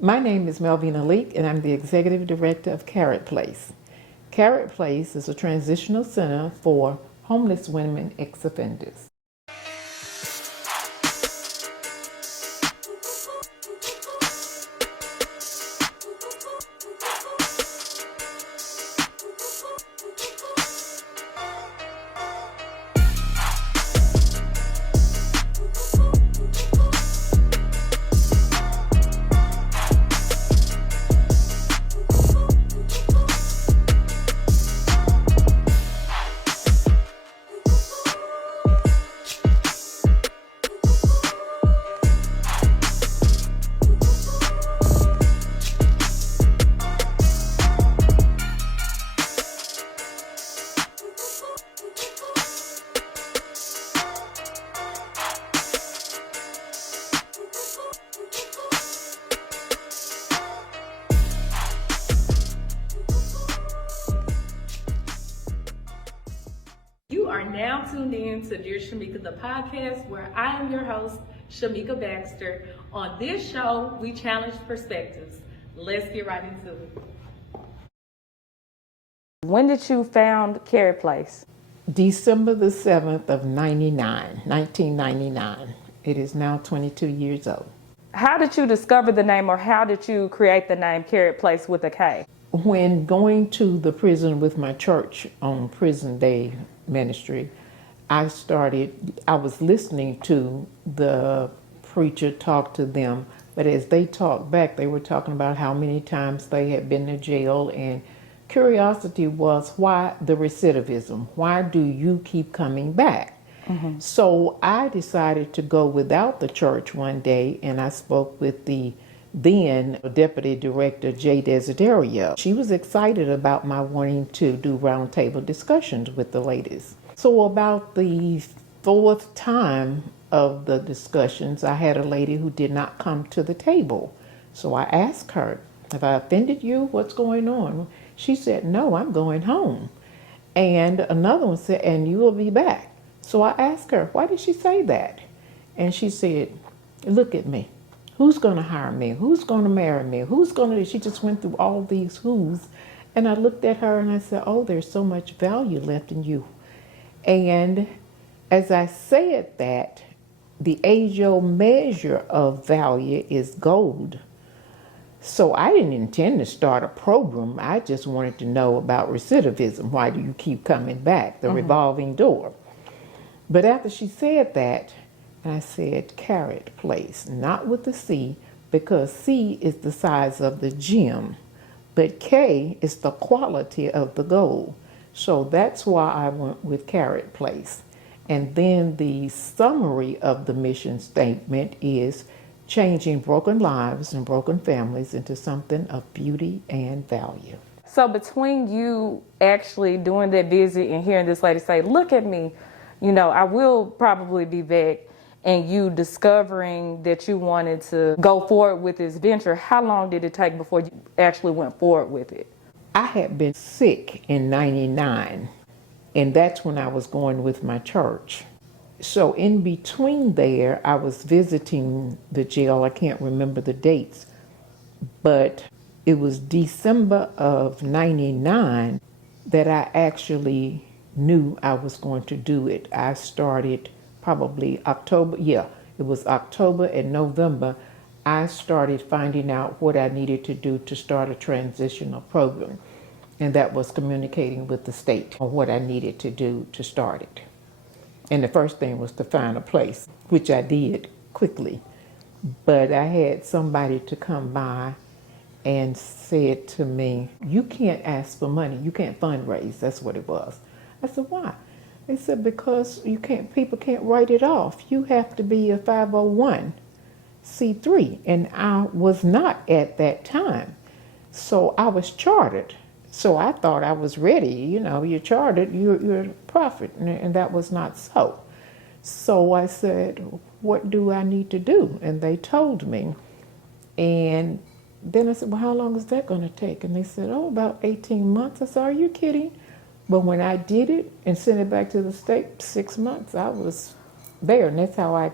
My name is Melvina Leak, and I'm the Executive Director of Karat Place. Karat Place is a transitional center for homeless women ex-offenders. You are now tuned in to Dear Shamika, the podcast, where I am your host, Shamika Baxter. On this show, we challenge perspectives. Let's get right into it. When did you found Karat Place? December the 7th of 1999. It is now 22 years old. How did you discover the name, or how did you create the name Karat Place with a K? When going to the prison with my church on prison day ministry, I was listening to the preacher talk to them, but as they talked back, they were talking about how many times they had been to jail, and curiosity was, why the recidivism? Why do you keep coming back? So I decided to go without the church one day, and I spoke with the then Deputy Director J. Desiderio. She was excited about my wanting to do roundtable discussions with the ladies. So about the fourth time of the discussions, I had a lady who did not come to the table. So I asked her, have I offended you? What's going on? She said, no, I'm going home. And another one said, and you will be back. So I asked her, why did she say that? And she said, look at me. Who's going to hire me? Who's going to marry me? Who's going to, she just went through all these who's. And I looked at her and I said, oh, there's so much value left in you. And as I said that, the age-old measure of value is gold. So I didn't intend to start a program. I just wanted to know about recidivism. Why do you keep coming back? The revolving door. But after she said that, I said Karat Place, not with the C, because C is the size of the gem, but K is the quality of the gold. So that's why I went with Karat Place. And then the summary of the mission statement is changing broken lives and broken families into something of beauty and value. So between you actually doing that visit and hearing this lady say, look at me, I will probably be back, and you discovering that you wanted to go forward with this venture, how long did it take before you actually went forward with it? I had been sick in 99, and that's when I was going with my church. So in between there, I was visiting the jail. I can't remember the dates, but it was December of 99 that I actually knew I was going to do it. I started probably October, it was October and November. I started finding out what I needed to do to start a transitional program. And that was communicating with the state on what I needed to do to start it. And the first thing was to find a place, which I did quickly. But I had somebody to come by and said to me, you can't ask for money, you can't fundraise. That's what it was. I said, why? They said, because people can't write it off. You have to be a 501c3, and I was not at that time. So I was chartered. So I thought I was ready. You're chartered, you're a prophet, and that was not so. So I said, what do I need to do? And they told me. And then I said, well, how long is that going to take? And they said, oh, about 18 months. I said, are you kidding? But when I did it and sent it back to the state, 6 months, I was there. And that's how I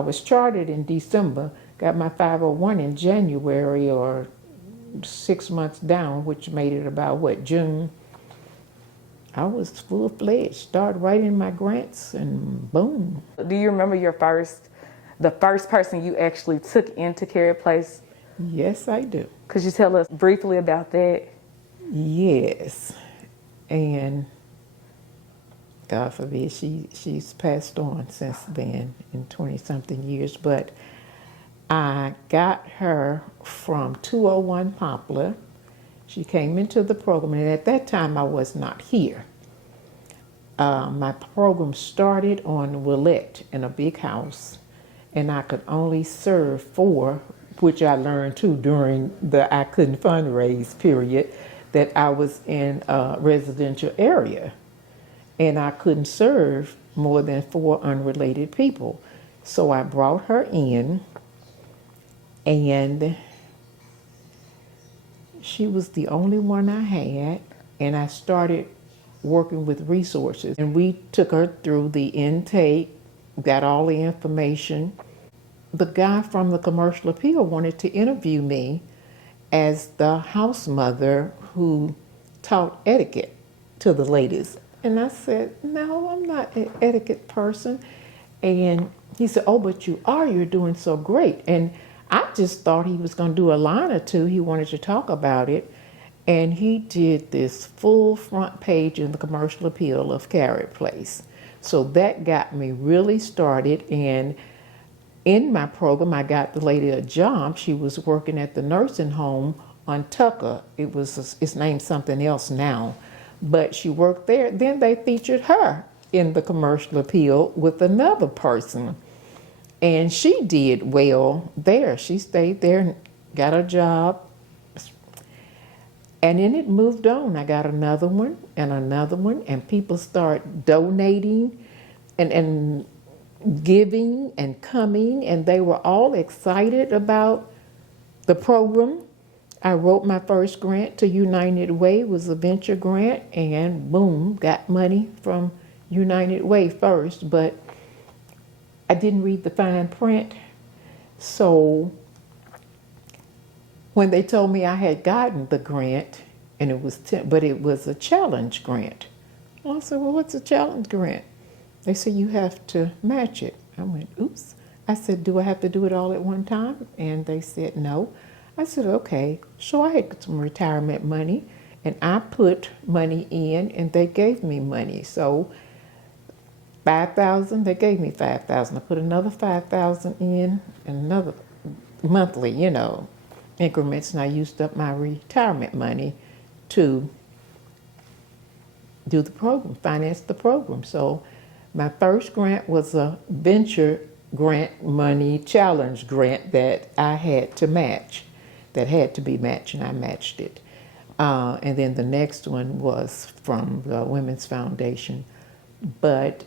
was chartered in December, got my 501 in January, or 6 months down, which made it about what, June. I was full-fledged, started writing my grants, and boom. Do you remember the first person you actually took into Karat Place? Yes, I do. Could you tell us briefly about that? Yes, and God forbid she's passed on since then in 20-something years, but I got her from 201 Poplar. She came into the program, and at that time I was not here. My program started on Willette in a big house, and I could only serve 4, which I learned too during the I couldn't fundraise period, that I was in a residential area, and I couldn't serve more than 4 unrelated people. So I brought her in, and she was the only one I had, and I started working with resources. And we took her through the intake, got all the information. The guy from the Commercial Appeal wanted to interview me as the house mother who taught etiquette to the ladies. And I said, no, I'm not an etiquette person. And he said, oh, but you are, you're doing so great. And I just thought he was going to do a line or two. He wanted to talk about it. And he did this full front page in the Commercial Appeal of Karat Place. So that got me really started. And in my program, I got the lady a job. She was working at the nursing home on Tucker. It's named something else now, but she worked there. Then they featured her in the Commercial Appeal with another person, and she did well there. She stayed there and got a job, and then it moved on. I got another one, and people start donating and giving and coming, and they were all excited about the program. I wrote my first grant to United Way. It was a venture grant, and boom, got money from United Way first, but I didn't read the fine print. So when they told me I had gotten the grant, and it was a challenge grant. Well, I said, well, what's a challenge grant? They said, you have to match it. I went, oops. I said, do I have to do it all at one time? And they said, no. I said, okay. So I had some retirement money, and I put money in, and they gave me money. So $5,000, they gave me $5,000. I put another $5,000 in, and another monthly, increments, and I used up my retirement money to do the program, finance the program. So my first grant was a venture grant money challenge grant that I had to match, that had to be matched, and I matched it. And then the next one was from the Women's Foundation. But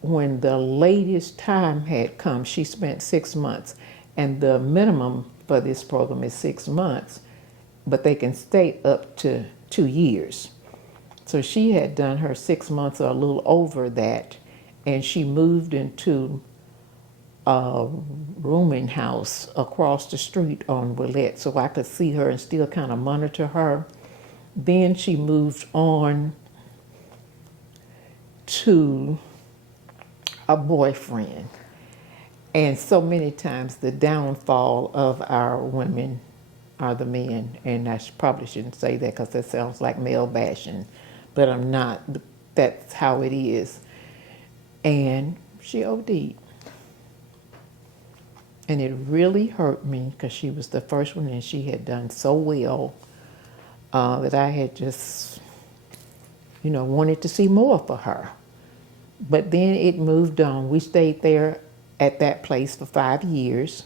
when the latest time had come, she spent 6 months, and the minimum for this program is 6 months, but they can stay up to 2 years. So she had done her 6 months or a little over that, and she moved into a rooming house across the street on Willette, so I could see her and still kind of monitor her. Then she moved on to a boyfriend. And so many times the downfall of our women are the men. And I probably shouldn't say that because that sounds like male bashing, but I'm not. That's how it is. And she OD'd. And it really hurt me because she was the first one, and she had done so well that I had just, wanted to see more for her. But then it moved on. We stayed there at that place for 5 years.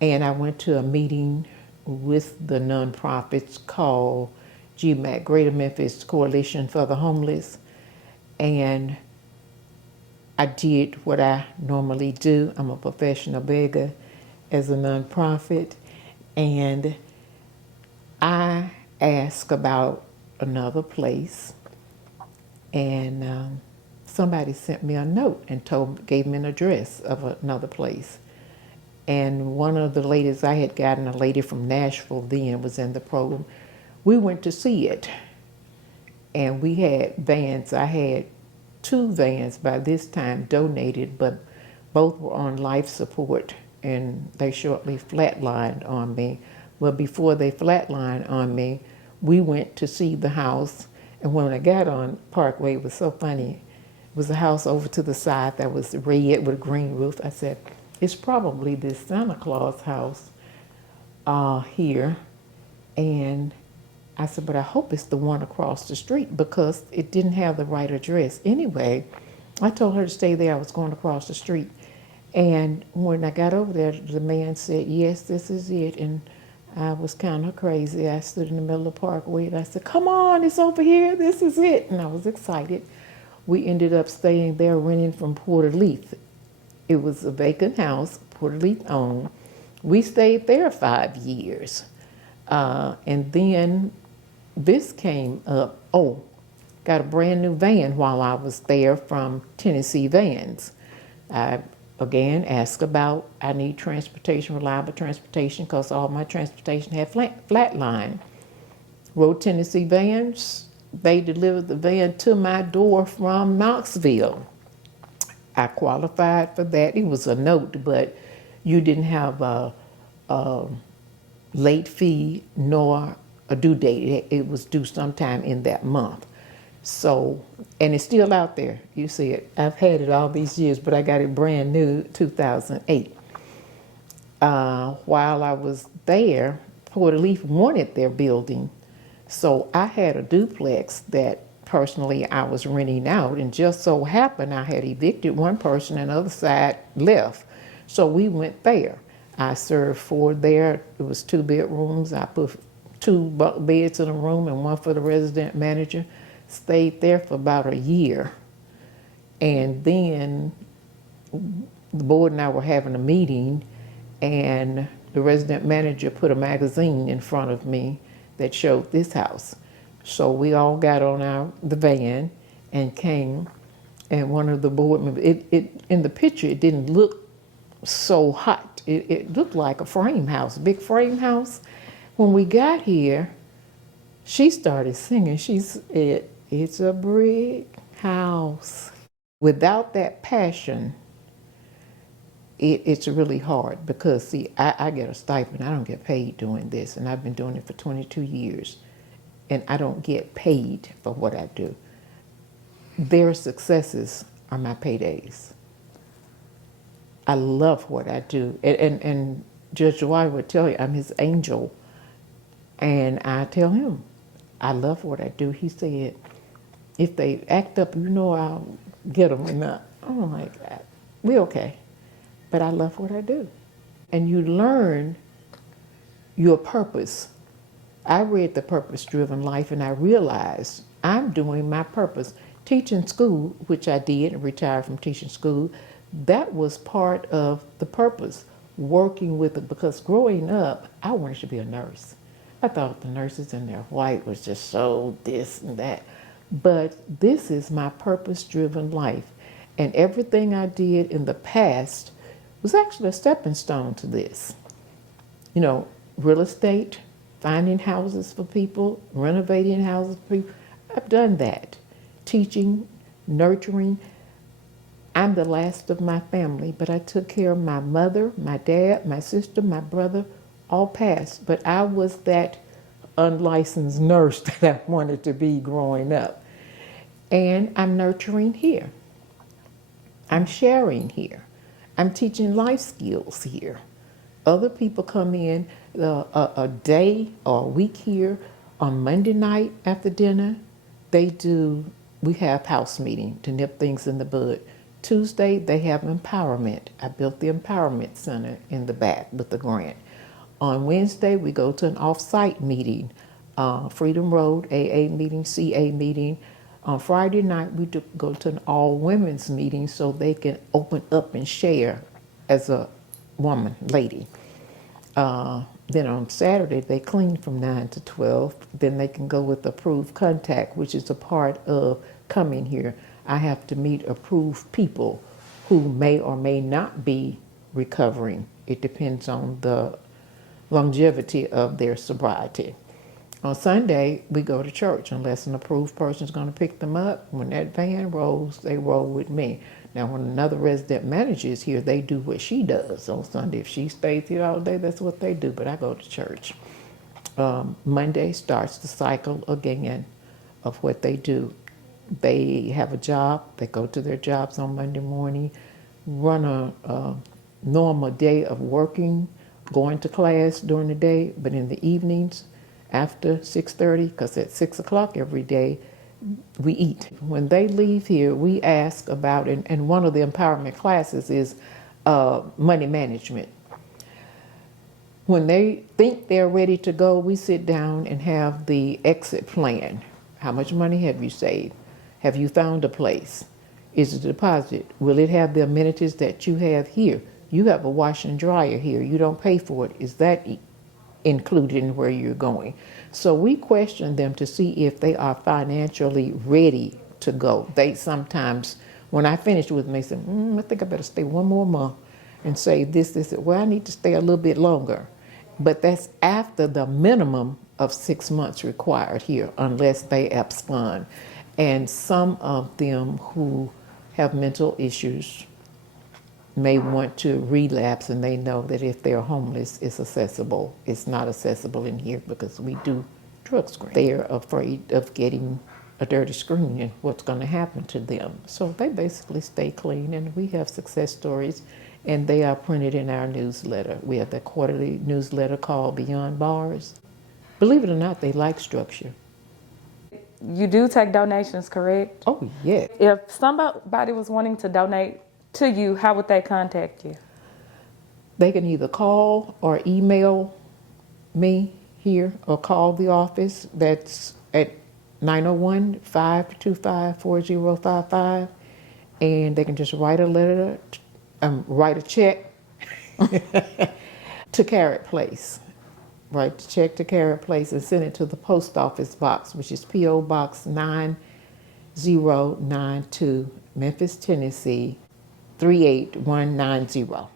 And I went to a meeting with the nonprofits called GMAC, Greater Memphis Coalition for the Homeless. And I did what I normally do. I'm a professional beggar as a nonprofit. And I asked about another place. And somebody sent me a note and gave me an address of another place. And one of the ladies I had gotten, a lady from Nashville then, was in the program. We went to see it, and we had vans. I had 2 vans by this time donated, but both were on life support, and they shortly flatlined on me. Well, before they flatlined on me, we went to see the house, and when I got on Parkway, it was so funny. It was a house over to the side that was red with a green roof. I said, it's probably this Santa Claus house here. And I said, but I hope it's the one across the street, because it didn't have the right address. Anyway, I told her to stay there. I was going across the street. And when I got over there, the man said, yes, this is it. And I was kind of crazy. I stood in the middle of the parkway and I said, come on, it's over here. This is it. And I was excited. We ended up staying there, renting from Porter Leith. It was a vacant house, Porter Leith owned. We stayed there 5 years. And then this came up. Oh, got a brand new van while I was there from Tennessee Vans. I again asked about, I need transportation, reliable transportation, because all my transportation had flatline. Wrote Tennessee Vans. They delivered the van to my door from Knoxville. I qualified for that. It was a note, but you didn't have a late fee nor a due date. It was due sometime in that month. So, and it's still out there. You see it. I've had it all these years, but I got it brand new 2008. While I was there, Porter Leith wanted their building. So I had a duplex that personally I was renting out, and just so happened I had evicted one person and the other side left. So we went there. I served 4 there. It was 2 bedrooms. I put 2 bunk beds in a room and 1 for the resident manager. Stayed there for about a year. And then the board and I were having a meeting, and the resident manager put a magazine in front of me that showed this house. So we all got on the van and came, and one of the board members, in the picture it didn't look so hot. It looked like a frame house, a big frame house. When we got here, she started singing. She said, it's a brick house. Without that passion, it's really hard, because see, I get a stipend. I don't get paid doing this, and I've been doing it for 22 years, and I don't get paid for what I do. Their successes are my paydays. I love what I do, and Judge Dwight would tell you I'm his angel, and I tell him I love what I do. He said, if they act up, I'll get them. And I'm like, we're okay. But I love what I do. And you learn your purpose. I read The Purpose-Driven Life, and I realized I'm doing my purpose. Teaching school, which I did and retired from teaching school, that was part of the purpose, working with it, because growing up, I wanted to be a nurse. I thought the nurses in their white was just so this and that. But this is my purpose-driven life. And everything I did in the past was actually a stepping stone to this. Real estate, finding houses for people, renovating houses for people. I've done that. Teaching, nurturing. I'm the last of my family, but I took care of my mother, my dad, my sister, my brother, all passed. But I was that unlicensed nurse that I wanted to be growing up. And I'm nurturing here. I'm sharing here. I'm teaching life skills here. Other people come in a day or a week here. On Monday night after dinner, we have house meeting to nip things in the bud. Tuesday, they have empowerment. I built the empowerment center in the back with the grant. On Wednesday, we go to an off-site meeting, Freedom Road, AA meeting, CA meeting. On Friday night, we go to an all-women's meeting so they can open up and share as a woman, lady. Then on Saturday, they clean from 9 to 12. Then they can go with approved contact, which is a part of coming here. I have to meet approved people who may or may not be recovering It depends on the longevity of their sobriety. On Sunday, we go to church unless an approved person is going to pick them up. When that van rolls, they roll with me. Now, when another resident manager is here, they do what she does on Sunday. If she stays here all day, that's what they do, but I go to church. Monday starts the cycle again of what they do. They have a job, they go to their jobs on Monday morning, run a normal day of working, going to class during the day, but in the evenings after 6:30, because at 6 o'clock every day, we eat. When they leave here, we ask about, and one of the empowerment classes is money management. When they think they're ready to go, we sit down and have the exit plan. How much money have you saved? Have you found a place? Is it a deposit? Will it have the amenities that you have here? You have a washer and dryer here. You don't pay for it. Is that included in where you're going? So we question them to see if they are financially ready to go. They sometimes, when I finish with them, they say, I think I better stay one more month and say this. Well, I need to stay a little bit longer. But that's after the minimum of 6 months required here, unless they abscond. And some of them who have mental issues may want to relapse, and they know that if they're homeless, it's accessible. It's not accessible in here because we do drug screen. They're afraid of getting a dirty screen and what's going to happen to them. So they basically stay clean, and we have success stories, and they are printed in our newsletter. We have that quarterly newsletter called Beyond Bars. Believe it or not, they like structure. You do take donations, correct? Oh, yeah. If somebody was wanting to donate to you, how would they contact you? They can either call or email me here or call the office. That's at 901-525-4055. And they can just write a letter, write a check to Karat Place. Write the check to Karat Place and send it to the post office box, which is P.O. Box 9092, Memphis, Tennessee, 38190.